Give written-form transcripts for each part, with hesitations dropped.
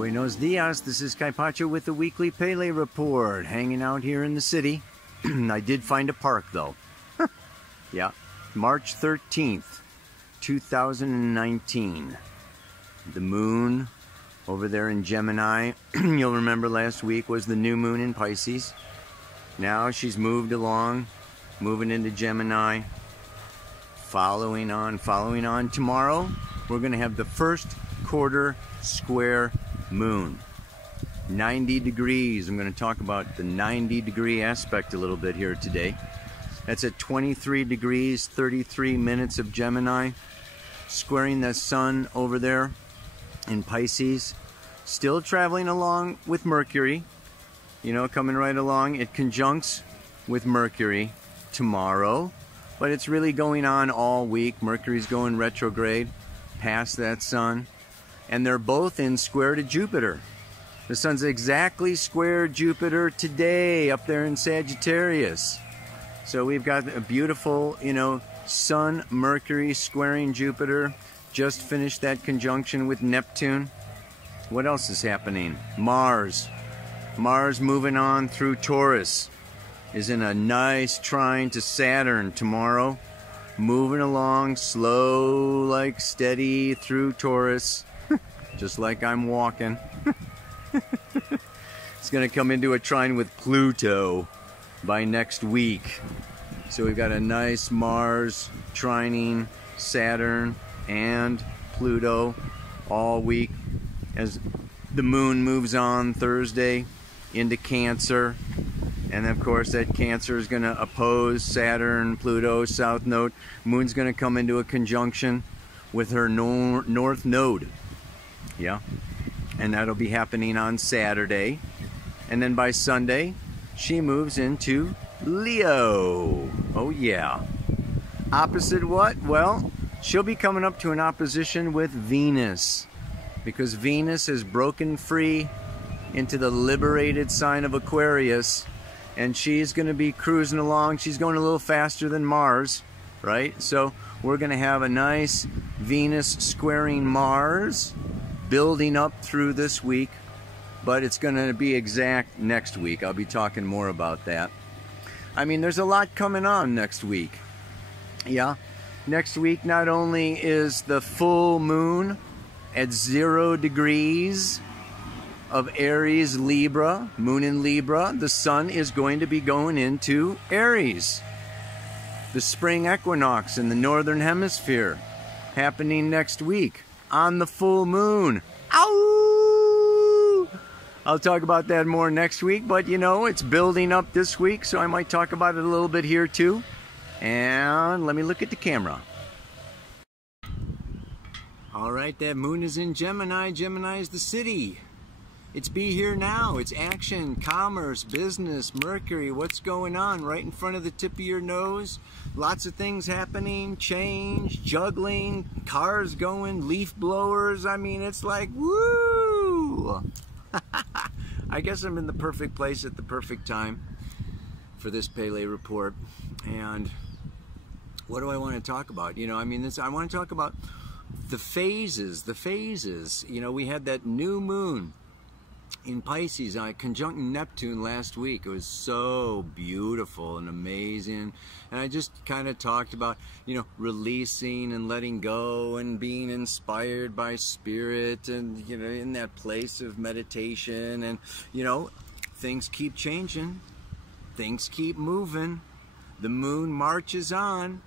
Buenos dias, this is Caipacho with the weekly Pele report, hanging out here in the city. I did find a park though. Yeah, March 13th, 2019. The moon over there in Gemini, you'll remember last week was the new moon in Pisces. Now she's moved along, moving into Gemini, following on. Tomorrow, we're going to have the first quarter square moon. 90 degrees. I'm going to talk about the 90-degree aspect a little bit here today. That's at 23 degrees, 33 minutes of Gemini, squaring the sun over there in Pisces. Still traveling along with Mercury, you know, coming right along. It conjuncts with Mercury tomorrow, but it's really going on all week. Mercury's going retrograde past that sun, and they're both in square to Jupiter. The sun's exactly square Jupiter today up there in Sagittarius. So we've got a beautiful, you know, Sun, Mercury squaring Jupiter. Just finished that conjunction with Neptune. What else is happening? Mars moving on through Taurus is in a nice trine to Saturn tomorrow. Moving along slow, like steady through Taurus. Just like I'm walking. It's going to come into a trine with Pluto by next week. So we've got a nice Mars trining Saturn and Pluto all week as the moon moves on Thursday into Cancer. And of course that Cancer is going to oppose Saturn, Pluto, South Node. Moon's going to come into a conjunction with her North Node. Yeah. And that'll be happening on Saturday. And then by Sunday, she moves into Leo. Oh yeah. Opposite what? Well, she'll be coming up to an opposition with Venus, because Venus has broken free into the liberated sign of Aquarius, and she's going to be cruising along. She's going a little faster than Mars, right? So we're going to have a nice Venus squaring Mars building up through this week, but it's going to be exact next week. I'll be talking more about that. I mean, there's a lot coming on next week. Yeah, next week not only is the full moon at 0 degrees of Aries, Libra, moon in Libra, the sun is going to be going into Aries. The spring equinox in the northern hemisphere happening next week on the full moon. Ow! I'll talk about that more next week, but you know, it's building up this week, so I might talk about it a little bit here too. And let me look at the camera. All right, that moon is in Gemini. Gemini is the city. It's be here now. It's action, commerce, business, Mercury. What's going on right in front of the tip of your nose? Lots of things happening, change, juggling, cars going, leaf blowers. I mean, it's like, woo! I guess I'm in the perfect place at the perfect time for this Pele report. And what do I want to talk about? You know, I mean, I want to talk about the phases. You know, we had that new moon in Pisces, conjunct Neptune last week. It was so beautiful and amazing. And I just kind of talked about, you know, releasing and letting go and being inspired by spirit and, you know, in that place of meditation. And, you know, things keep changing. Things keep moving. The moon marches on.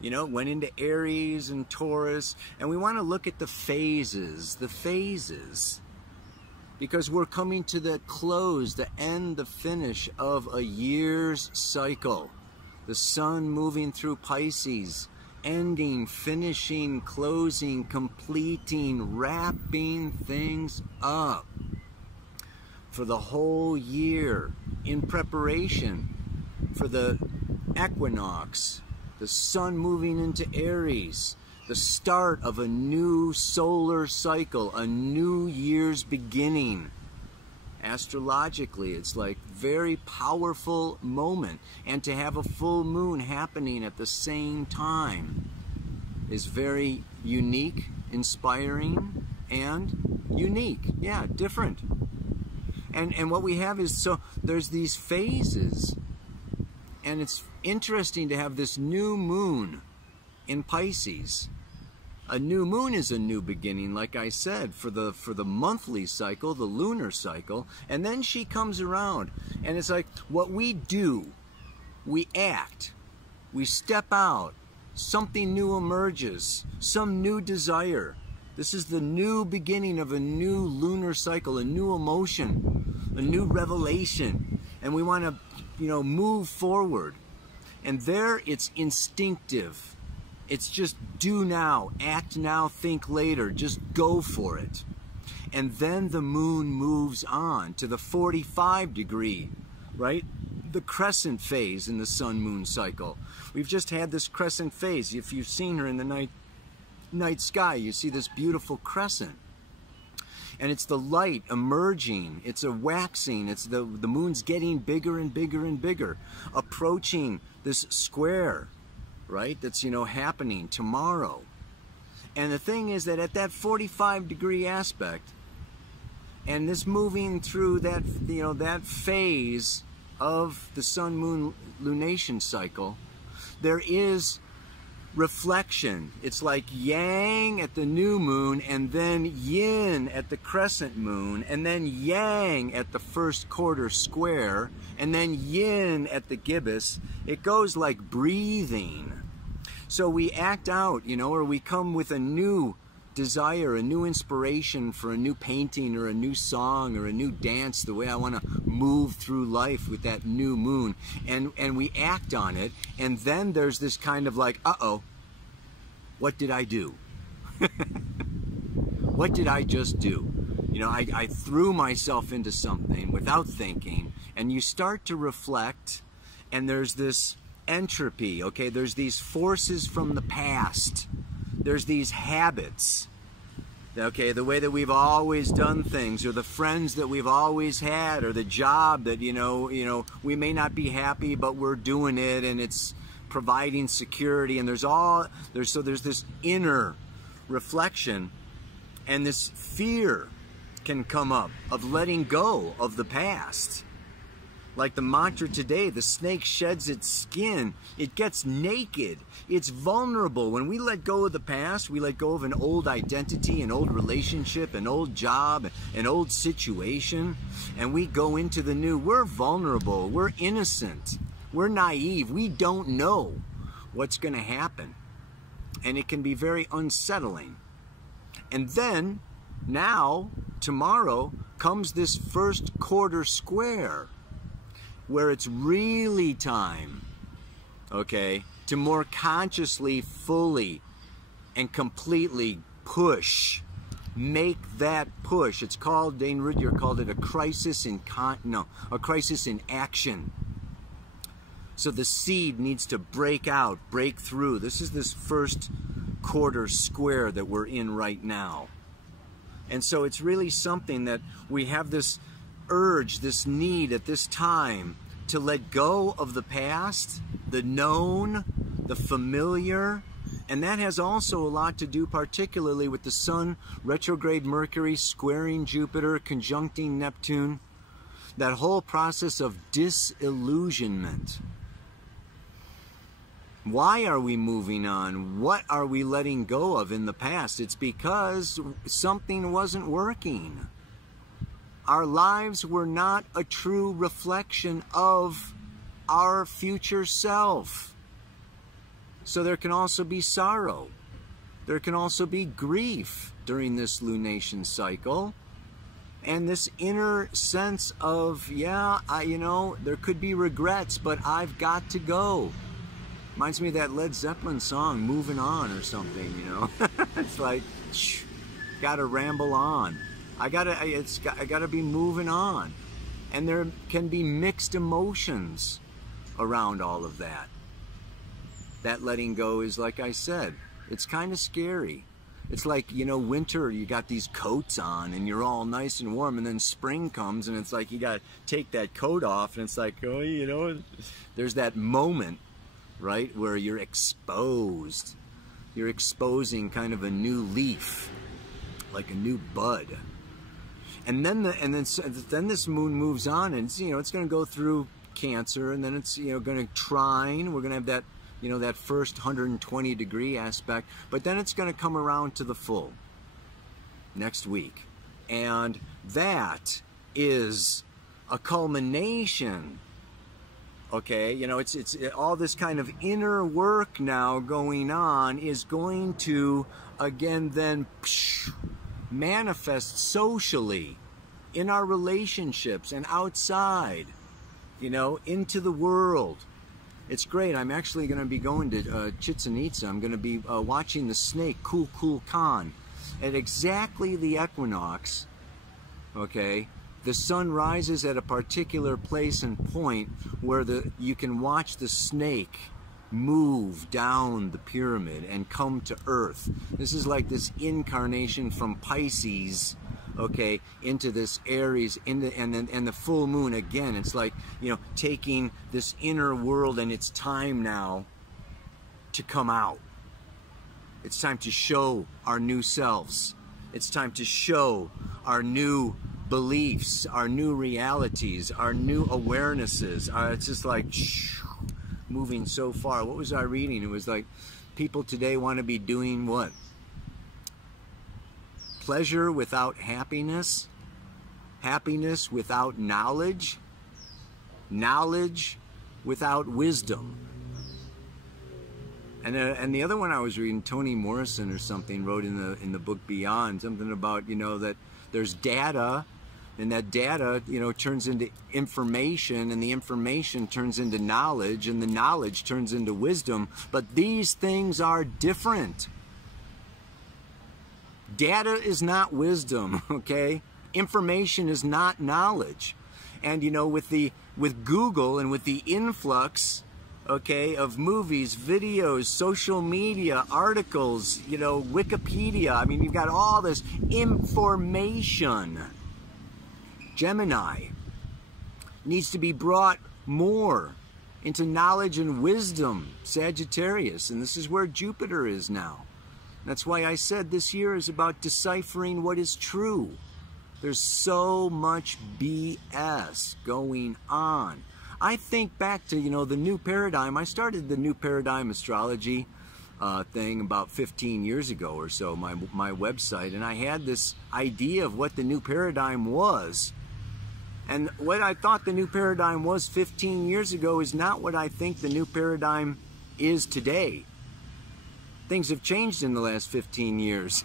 You know, went into Aries and Taurus. And we want to look at the phases. Because we're coming to the close, the end, the finish of a year's cycle. The sun moving through Pisces, ending, finishing, closing, completing, wrapping things up for the whole year in preparation for the equinox, the sun moving into Aries, the start of a new solar cycle, a new year's beginning. Astrologically, it's like very powerful moment. And to have a full moon happening at the same time is very unique, inspiring, and unique, yeah, different. And what we have is, so there's these phases, and it's interesting to have this new moon in Pisces. A new moon is a new beginning, like I said, for the monthly cycle, the lunar cycle, and then she comes around, and it's like what we do, we act, we step out, something new emerges, some new desire. This is the new beginning of a new lunar cycle, a new emotion, a new revelation, and we want to, you know, move forward. And there it's instinctive. It's just do now, act now, think later, just go for it. And then the moon moves on to the 45-degree, right? The crescent phase in the sun-moon cycle. We've just had this crescent phase. If you've seen her in the night sky, you see this beautiful crescent. And it's the light emerging, it's a waxing, it's the moon's getting bigger and bigger and bigger, approaching this square, right, that's, you know, happening tomorrow. And the thing is that at that 45-degree aspect, and this moving through that, you know, that phase of the sun-moon lunation cycle, there is reflection. It's like yang at the new moon, and then yin at the crescent moon, and then yang at the first quarter square, and then yin at the gibbous. It goes like breathing. So we act out, you know, or we come with a new desire, a new inspiration for a new painting or a new song or a new dance, the way I want to move through life with that new moon, and we act on it. And then there's this kind of like, uh-oh, what did I do? What did I just do? You know, I threw myself into something without thinking, and you start to reflect, and there's this entropy, okay? There's these forces from the past. There's these habits, okay, the way that we've always done things, or the friends that we've always had, or the job that, you know, we may not be happy, but we're doing it, and it's providing security, and there's this inner reflection, and this fear can come up of letting go of the past. Like the mantra today, the snake sheds its skin, it gets naked, it's vulnerable. When we let go of the past, we let go of an old identity, an old relationship, an old job, an old situation, and we go into the new. We're vulnerable, we're innocent, we're naive, we don't know what's going to happen. And it can be very unsettling. And then, now, tomorrow, comes this first quarter square, where it's really time, okay, to more consciously, fully, and completely push. Make that push. It's called, Dane Rudhyar called it a crisis in a crisis in action. So the seed needs to break out, break through. This is this first quarter square that we're in right now. And so it's really something that we have this urge, this need at this time to let go of the past, the known, the familiar, and that has also a lot to do particularly with the Sun, retrograde Mercury, squaring Jupiter, conjuncting Neptune, that whole process of disillusionment. Why are we moving on? What are we letting go of in the past? It's because something wasn't working. Our lives were not a true reflection of our future self. So there can also be sorrow. There can also be grief during this lunation cycle. And this inner sense of, yeah, you know, there could be regrets, but I've got to go. Reminds me of that Led Zeppelin song, Moving On or something, you know. It's like, gotta ramble on. I gotta be moving on. And there can be mixed emotions around all of that. That letting go is, like I said, it's kind of scary. It's like, you know, winter, you got these coats on and you're all nice and warm, and then spring comes and it's like you gotta take that coat off, and it's like, oh, you know, there's that moment, right, where you're exposed. You're exposing kind of a new leaf, like a new bud. then this moon moves on, and it's, it's going to go through Cancer, and then it's going to trine. We're going to have that that first 120 degree aspect, but then it's going to come around to the full next week, and that is a culmination. Okay, it's all this kind of inner work now going on is going to again then manifest socially in our relationships and outside, into the world. It's great. I'm actually going to be going to Chichen Itza. I'm going to be watching the snake Kukulkan at exactly the equinox. Okay, the sun rises at a particular place and point where you can watch the snake move down the pyramid and come to Earth. This is like this incarnation from Pisces, okay, into this Aries, and the full moon again. It's like, taking this inner world, and it's time now to come out. It's time to show our new selves. It's time to show our new beliefs, our new realities, our new awarenesses. It's just like moving so far. What was I reading? It was like people today want to be doing what? Pleasure without happiness, happiness without knowledge, knowledge without wisdom. And the other one I was reading, Toni Morrison or something, wrote in the book Beyond, something about, that there's data, and that data, turns into information, and the information turns into knowledge, and the knowledge turns into wisdom. But these things are different. Data is not wisdom, okay? Information is not knowledge. And with Google and with the influx, okay, of movies, videos, social media, articles, Wikipedia, I mean, you've got all this information. Gemini needs to be brought more into knowledge and wisdom, Sagittarius, and this is where Jupiter is now. That's why I said this year is about deciphering what is true. There's so much BS going on. I think back to, the new paradigm. I started the new paradigm astrology thing about 15 years ago or so, my website, and I had this idea of what the new paradigm was. And what I thought the new paradigm was 15 years ago is not what I think the new paradigm is today. Things have changed in the last 15 years.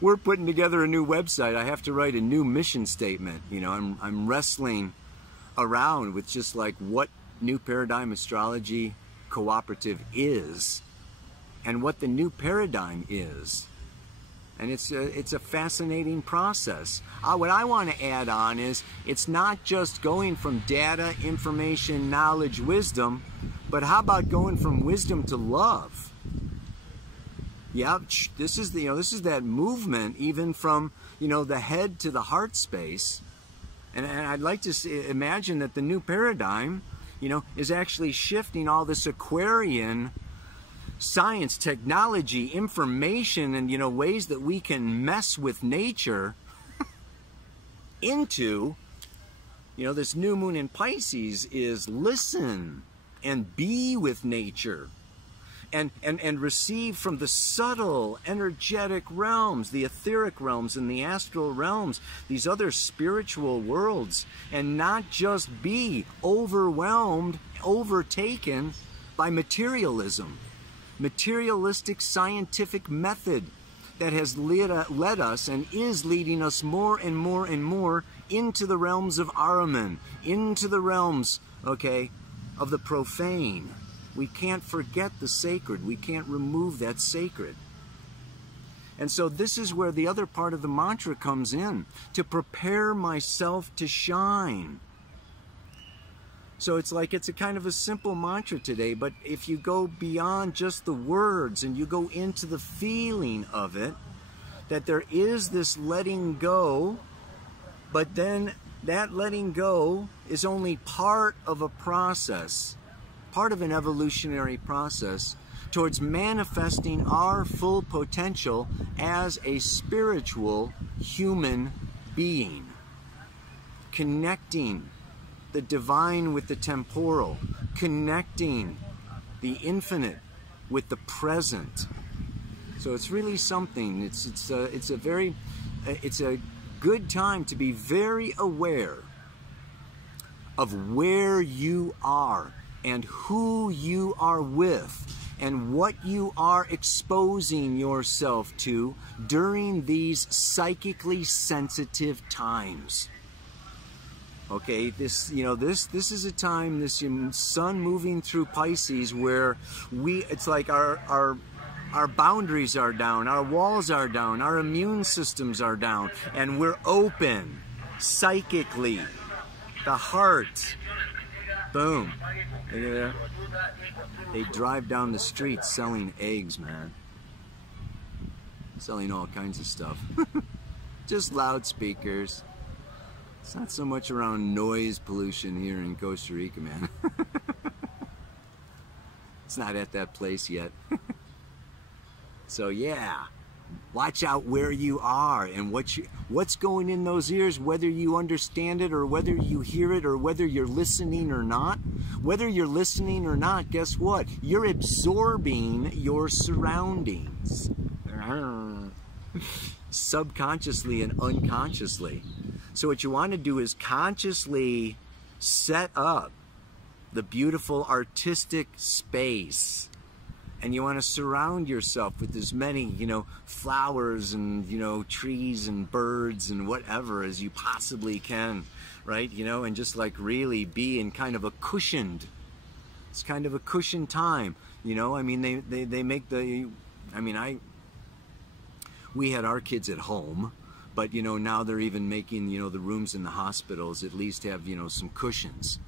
We're putting together a new website. I have to write a new mission statement. I'm wrestling around with just like what new paradigm astrology cooperative is and what the new paradigm is. And it's a fascinating process. What I want to add on is it's not just going from data, information, knowledge, wisdom, but how about going from wisdom to love? Yeah, this is that movement, even from the head to the heart space. And I'd like to imagine that the new paradigm, is actually shifting all this Aquarian science, technology, information, and ways that we can mess with nature into, this new moon in Pisces is listen and be with nature. And receive from the subtle, energetic realms, the etheric realms and the astral realms, these other spiritual worlds, and not just be overwhelmed, overtaken by materialism. Materialistic scientific method that has led us and is leading us more and more and more into the realms of Ahriman, into the realms, okay, of the profane. We can't forget the sacred. We can't remove that sacred. And so this is where the other part of the mantra comes in, to prepare myself to shine. So it's like it's a kind of a simple mantra today, but if you go beyond just the words and you go into the feeling of it, that there is this letting go, but then that letting go is only part of a process, part of an evolutionary process, towards manifesting our full potential as a spiritual human being, connecting the divine with the temporal, connecting the infinite with the present. So it's really something. It's a good time to be very aware of where you are and who you are with and what you are exposing yourself to during these psychically sensitive times. Okay, this is a time, this sun moving through Pisces, where it's like our boundaries are down, our walls are down, our immune systems are down, and we're open psychically. The heart, boom. Look at that. They drive down the streets selling eggs, man. Selling all kinds of stuff. Just loudspeakers. It's not so much around noise pollution here in Costa Rica, man. It's not at that place yet. So yeah, watch out where you are and what's going in those ears, whether you understand it or whether you hear it or whether you're listening or not. Whether you're listening or not, guess what? You're absorbing your surroundings. Subconsciously and unconsciously. So what you want to do is consciously set up the beautiful artistic space. And you want to surround yourself with as many, flowers and, trees and birds and whatever as you possibly can, right? And just like really be in kind of a cushioned, it's kind of a cushioned time, I mean, they make we had our kids at home, but, now they're even making, the rooms in the hospitals at least have, some cushions.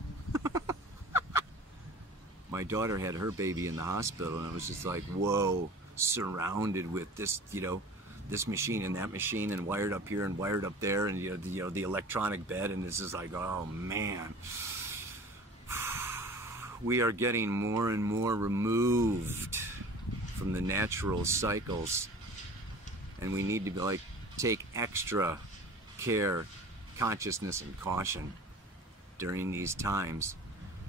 My daughter had her baby in the hospital, and it was just like, whoa, surrounded with this, this machine and that machine, and wired up here and wired up there, and the electronic bed, and this is like, oh man, we are getting more and more removed from the natural cycles, and we need to take extra care, consciousness, and caution during these times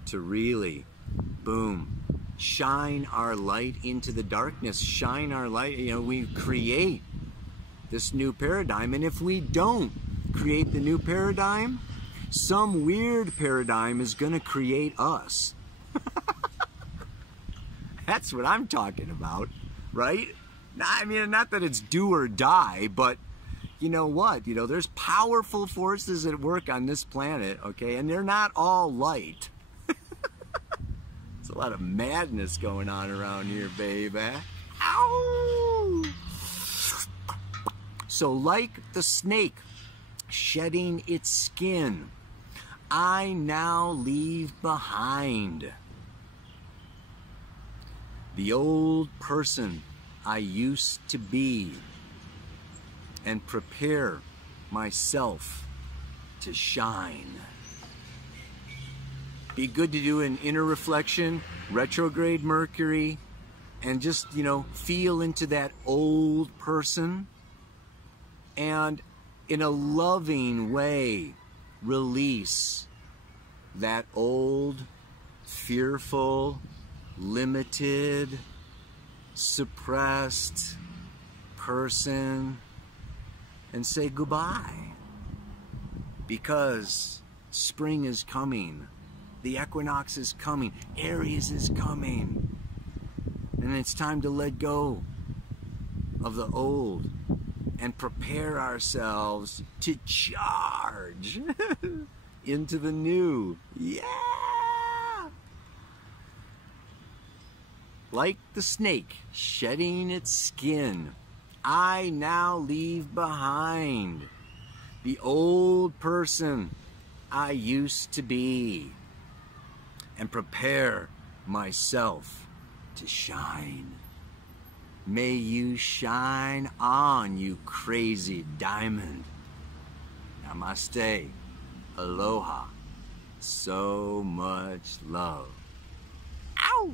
to really, boom, shine our light into the darkness, shine our light. We create this new paradigm, and if we don't create the new paradigm, some weird paradigm is going to create us. That's what I'm talking about, right? I mean, not that it's do or die, but you know what? There's powerful forces at work on this planet, okay? And they're not all light. There's a lot of madness going on around here, baby. Ow! So like the snake shedding its skin, I now leave behind the old person I used to be and prepare myself to shine. Be good to do an inner reflection, retrograde Mercury, and just, feel into that old person and in a loving way release that old, fearful, limited, suppressed person and say goodbye, because spring is coming. The equinox is coming. Aries is coming. And it's time to let go of the old and prepare ourselves to charge into the new. Yeah! Like the snake shedding its skin, I now leave behind the old person I used to be and prepare myself to shine. May you shine on, you crazy diamond. Namaste. Aloha. So much love. Ow!